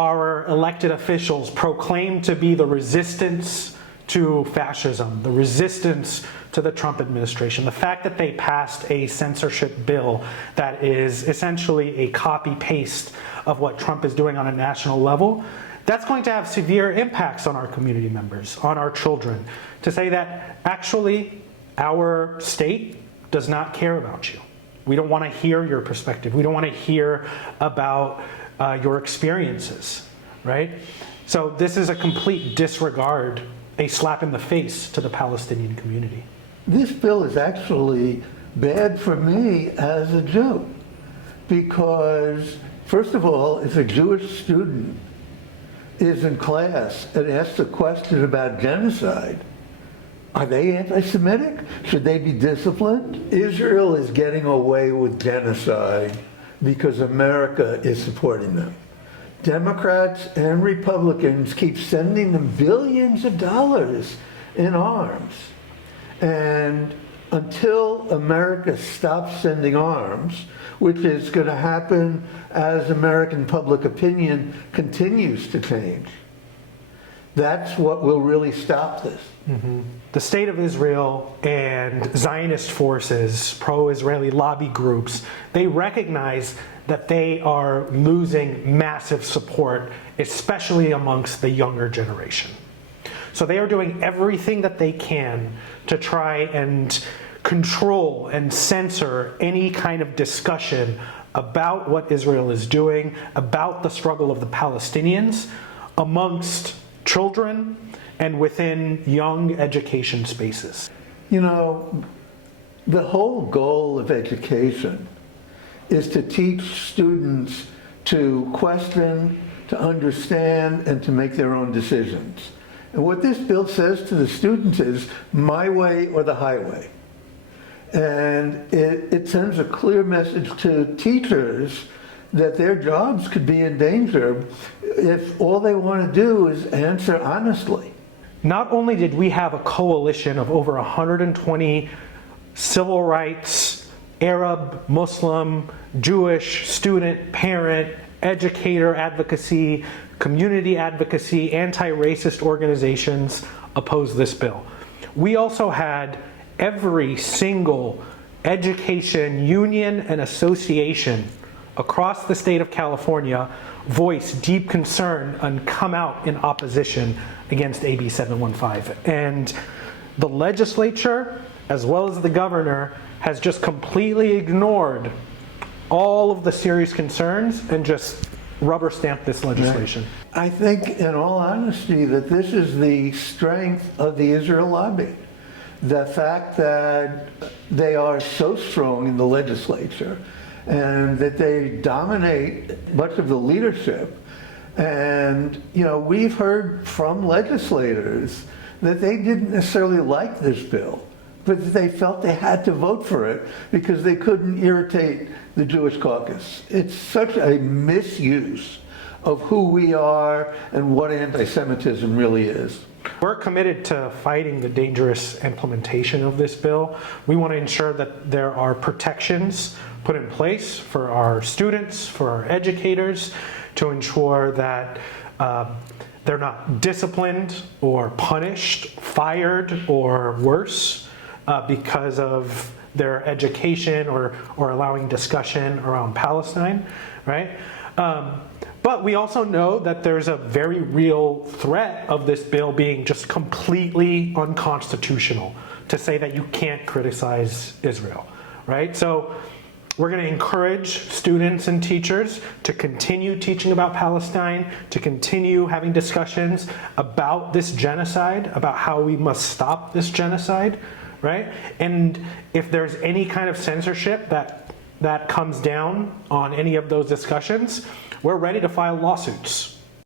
our elected officials proclaim to be the resistance to fascism, the resistance to the Trump administration. The fact that they passed a censorship bill that is essentially a copy-paste of what Trump is doing on a national level, that's going to have severe impacts on our community members, on our children, to say that actually our state does not care about you. We don't want to hear your perspective. We don't want to hear about your experiences, right? So this is a complete disregard, a slap in the face to the Palestinian community. This bill is actually bad for me as a Jew because, first of all, if a Jewish student is in class and asks a question about genocide, are they anti-Semitic? Should they be disciplined? Israel is getting away with genocide because America is supporting them. Democrats and Republicans keep sending them billions of dollars in arms. And until America stops sending arms, which is going to happen as American public opinion continues to change, that's what will really stop this. Mm-hmm. The state of Israel and Zionist forces, pro-Israeli lobby groups, they recognize that they are losing massive support, especially amongst the younger generation. So they are doing everything that they can to try and control and censor any kind of discussion about what Israel is doing, about the struggle of the Palestinians amongst children and within young education spaces. You know, the whole goal of education is to teach students to question, to understand, and to make their own decisions. And what this bill says to the students is, my way or the highway. And it sends a clear message to teachers that their jobs could be in danger if all they want to do is answer honestly. Not only did we have a coalition of over 120 civil rights, Arab, Muslim, Jewish, student, parent, educator advocacy, community advocacy, anti-racist organizations oppose this bill. We also had every single education union and association across the state of California voice deep concern and come out in opposition against AB 715. And the legislature, as well as the governor, has just completely ignored all of the serious concerns and just rubber stamped this legislation. I think, in all honesty, that this is the strength of the Israel lobby. The fact that they are so strong in the legislature and that they dominate much of the leadership. And, you know, we've heard from legislators that they didn't necessarily like this bill, but that they felt they had to vote for it because they couldn't irritate the Jewish caucus. It's such a misuse of who we are and what anti-Semitism really is. We're committed to fighting the dangerous implementation of this bill. We want to ensure that there are protections put in place for our students, for our educators, to ensure that they're not disciplined or punished, fired, or worse because of their education or allowing discussion around Palestine, right? But we also know that there's a very real threat of this bill being just completely unconstitutional, to say that you can't criticize Israel, right? So we're going to encourage students and teachers to continue teaching about Palestine, to continue having discussions about this genocide, about how we must stop this genocide, right? And if there's any kind of censorship that comes down on any of those discussions, we're ready to file lawsuits.